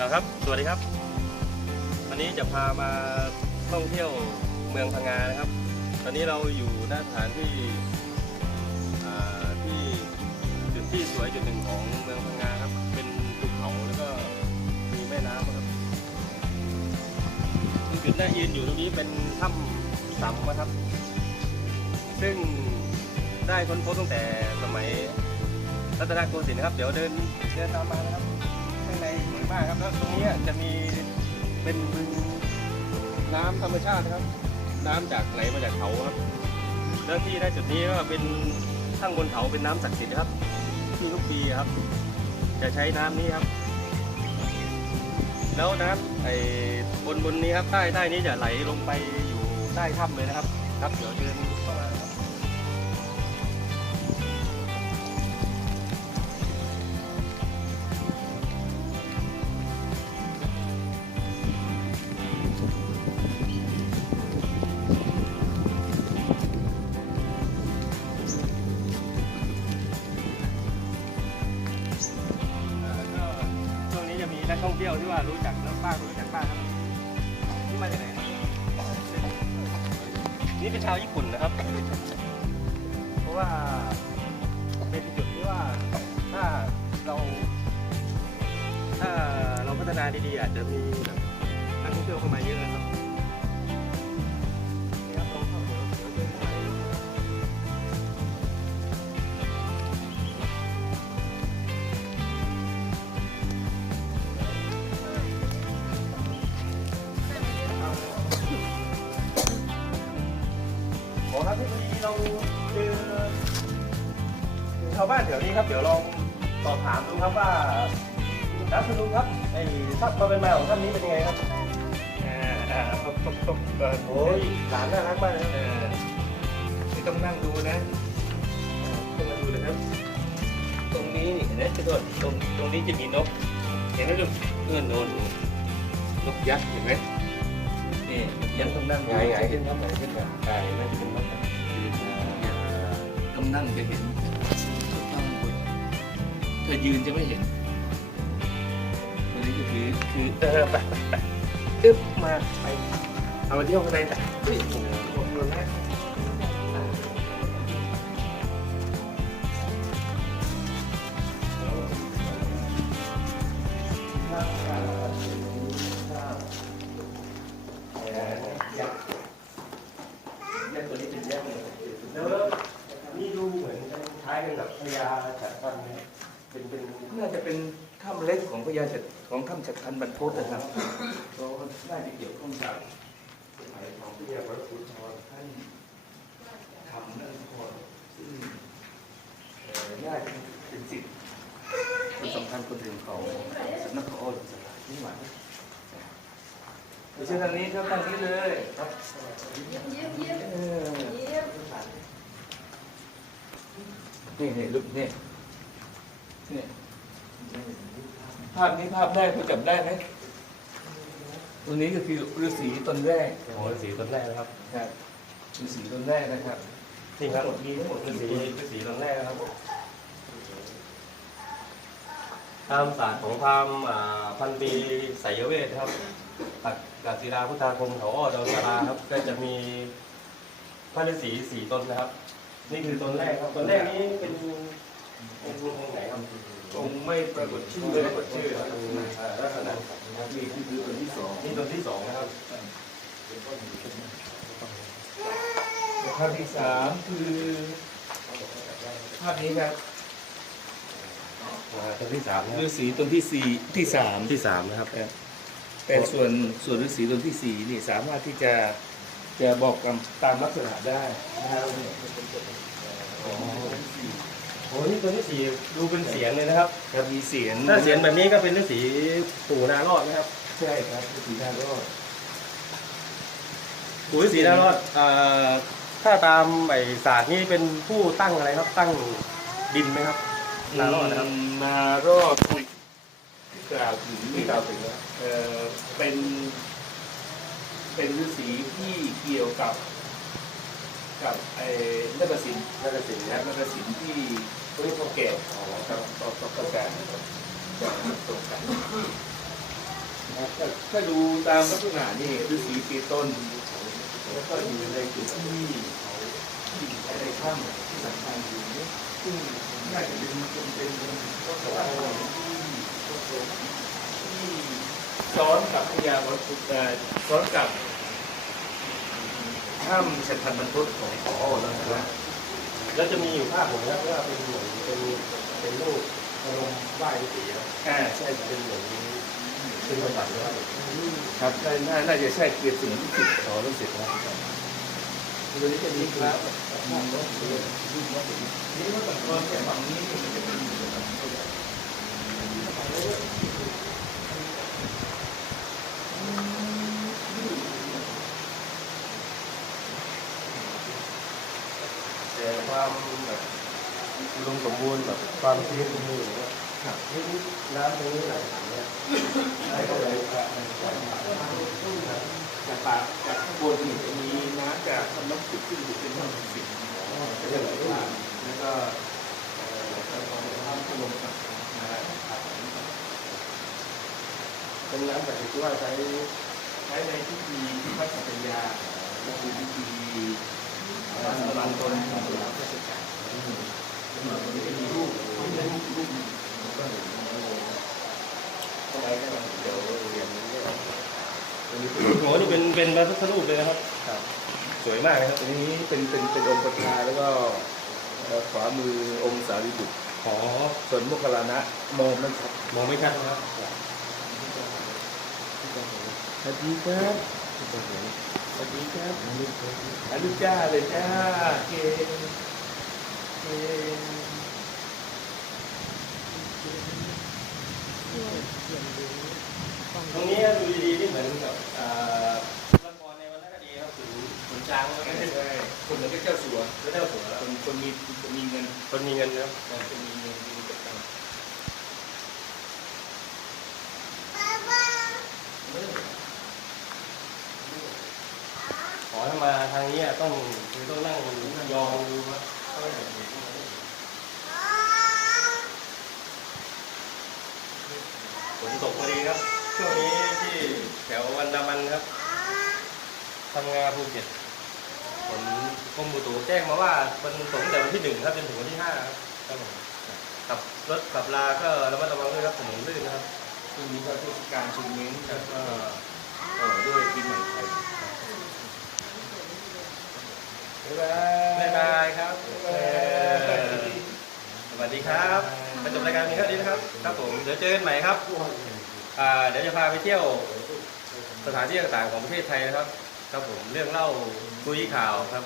นะครับ สวัสดีครับ วันนี้จะพามาท่องเที่ยวเมืองพังงานะครับ ตอนนี้เราอยู่หน้าสถานที่ที่จุดที่สวยจุดหนึ่งของเมืองพังงาครับ เป็นภูเขาแล้วก็มีแม่น้ำครับจุดหน้ายืนอยู่ตรงนี้เป็นถ้ำสำนะครับ ซึ่งได้ค้นพบตั้งแต่สมัยรัตนโกสินทร์นะครับ เดี๋ยวเดินเดินตามมานะครับ ข้างในสวยมากครับแล้วตรงนี้จะมีเป็นบึงน้ำธรรมชาตินะครับ น้ำจากไหลมาจากเขาครับแล้วที่ได้จุดนี้ก็เป็นข้างบนเขาเป็นน้ำศักดิ์สิทธิ์นะครับ ที่ทุกปีครับ จะใช้น้ำนี้ครับ แล้วน้ำไอ้บนบนนี้ครับใต้ใต้นี้จะไหลลงไปอยู่ใต้ถ้ำเลยนะครับ ครับเดี๋ยวเดิน ท่องเที่ยวที่ว่ารู้จักแล้วป้ารู้จักป้าครับนี่มาจากไหนนี่เป็นชาวญี่ปุ่นนะครับ เพราะว่าเป็นจุดที่ว่าถ้าเรา ถ้าเราพัฒนาดีๆอาจจะมีแบบนักท่องเที่ยวเข้ามาเยอะนะครับ นแถวนี้ครับเดี๋ยวลองสอบถามดูครับว่าน้ำคุณลุงครับไอ้ทับมาเป็นมาของท่านนี้เป็นยังไงครับอ่าอ่าตบตบตบเออโอ้ยหลานน่ารักมากเลยครับเออไม่ต้องนั่งดูนะต้องมาดูเลยครับ ตรงนี้นี่เห็นไหมทุกคนตรงตรงนี้จะมีนก เห็นไหมลูกเอื้อนโนนอยู่นกยักษ์เห็นไหมนี่ยักษ์ต้องนั่งไงไงขึ้นครับไหนขึ้นครับไงไม่ขึ้นครับต้องนั่งจะเห็นต้องเธอยืนจะไม่เห็นตัวนี้ก็คือคือเออไปไปไปอึ๊บมาไปเอามาเที่ยวข้างในแต่เฮ้ยโอ้โหโดนแล้ว ถ้ำเล็กของพญาจัดของถ้ำจัดพันบรรพตนะครับก็น่าจะเกี่ยวข้องกับสมัยของพญาพระพุทธท่านทำนั่นก่อนซึ่งเออน่าจะเป็นสิทธิ์คนสำคัญคนหนึ่งของสำนักพระโอษฐ์นี่หว่าเดี๋ยวเชิญทางนี้ครับทางนี้เลยครับเออนี่นี่ลูกนี่นี่ ภาพนี้ภาพแรกคุณจำได้ไหมตัวนี้ก็คือฤาษีตนแรกโอ้โหสีต้นแรกนะครับครับฤาษีตนแรกนะครับนี่ครับทั้งหมดมีทั้งหมดฤากี่ษีตัวฤาษีต้นแรกนะครับตามศาสตร์ของพราหมณ์อ่าพันปีไสยเวทครับตักกัศิลาพุทธาคมเขาอ้อดอนสาราครับ ก็จะมีพระฤาษีสี่ตนนะครับ นี่คือตนแรกครับตนแรกนี้เป็น เป็นองค์ไหนครับองค์ไม่ปรากฏชื่อไม่ได้กดชื่อครับอ่าลักษณะนี่คือตัวที่สองนี่ตนที่สองนะครับภาพที่สามคือภาพนี้ครับอ่าตนที่สามนะคฤารับษีตนที่สี่ที่สามที่สามนะครับแต่ส่วนส่วนฤาษีตนที่สี่นี่สามารถที่จะจะบอกตามตามลักษณะได้นะครับ โอ้นี่ตัวที่สี่ดูเป็นเสียงเลยนะครับครับมีเสียงถ้าเสียงแบบนี้ก็เป็นฤาษีปู่นารอดนะครับ ใช่ครับฤาษีนารอดปู่ฤาษีนารอดอ่าถ้าตามไอศาสตร์นี่เป็นผู้ตั้งอะไรครับ ตั้งดินไหมครับ นารอดนะครับ นารอดที่กล่าวถึงที่กล่าวถึงนะเอ่อเป็น เป็นฤาษีที่เกี่ยวกับ กับไอ้นักศิลป์น่าจะสิงห์นะนะนักศิลป์ที่เรียกว่าแก่ครับต่อต่อต่อการตรงกันถ้าถ้าดูตามลักษณะนี่คือสีปีต้น แล้วก็อยู่ในจุดที่ที่ในถ้ำที่สำคัญอยู่นี่ซึ่งน่าจะเป็นเป็นเป็นต้นสว่างที่ซ้อนกับพญาวัตถุเอ่อซ้อนกับถ้ำชันทันบรรพุตของขอแล้วนะครับ แล้วจะมีอยู่ภาพผมนะครับว่าเป็นเหมือนเป็นเป็นรูปพนมไหว้ฤาษีครับอ่าใช่เป็นเหมือนเป็นบรรทัดนะครับครับน่าน่าน่าจะใช่เกียรติสิ่งที่สิบอ๋อรู้สึกนะตัวนี้จะมีพระกับห้องรถเลยนี่ว่าแต่ก่อนเนี่ยฝั่งนี้มันจะเป็นเหมือนกับตัวใหญ่ แต่ ความแบบอุดมสมบูรณ์แบบความชื้นตรงนี้อย่างเงี้ยนี่น้ำตรงนี้ไหลผ่านเนี่ยไหลเข้าไปพระมันไหลผ่านจากปากจากข้างบนนี่จะมีน้ำจากสำนักจุดขึ้นอยู่เป็นห้องสิบจะเรียกว่าแล้วก็เอ่อแล้วก็ทำขนมกับนะครับเป็นน้ำจากที่ว่าใช้ใช้ในพิธีที่พระสัตยาก็คือพิธีวันบางตนของพระราชการซึ่งเราจะมีรูปรูปรูปรูปแล้วก็เห็นเข้าไปได้ไหมเดี๋ยวเรียนนี้เนี่ย โอ้โหนี่ เป็นเป็นพระพุทธรูปเลยนะครับ ครับ สวยมากนะครับอันนี้เป็นเป็นเป็นองค์ประธานแล้วก็เอ่อขวามือองค์สารีบุตร ขอส่วนมุคลานะมองไม่ชัดมองไม่ชัดนะครับสวัสดีครับสวัสดีครับอนุจ้าเลยจ้าเก่งเก่งตรงนี้ดูดีๆนี่เหมือนกับอ่า ช้างแล้วก็ใช่คนเหมือนกับเจ้าสัวเจ้าสัวคนคนมีคนมีเงินคนมีเงินนะครับคนมีเงินมีกระตังขอให้มาทางนี้ต้องคือต้องนั่งยองดูครับฝนตกพอดีครับ ช่วงนี้ที่แถววันดามันครับทำงานภูเก็ต ฝนกรมอุตุแจ้งมาว่ามันตกตั้งแต่วันที่หนึ่งครับจนถึงวันที่ห้าครับครับผมขับรถขับลาก็ระมัดระวังด้วยครับถนนลื่นนะครับช่วงนี้ก็เทศกาลชุมเม้งแล้วก็ต่อด้วยปีใหม่ไทยบ๊ายบายบ๊ายบายครับบ๊ายเอบายอสวัสดีครับมาจบรายการเพียงเท่านี้นะครับครับผมเดี๋ยวเจอกันใหม่ครับอ่าเดี๋ยวจะพาไปเที่ยวสถานที่ต่างๆของประเทศไทยนะครับ ครับผมเรื่องเล่าคุยข่าวครับ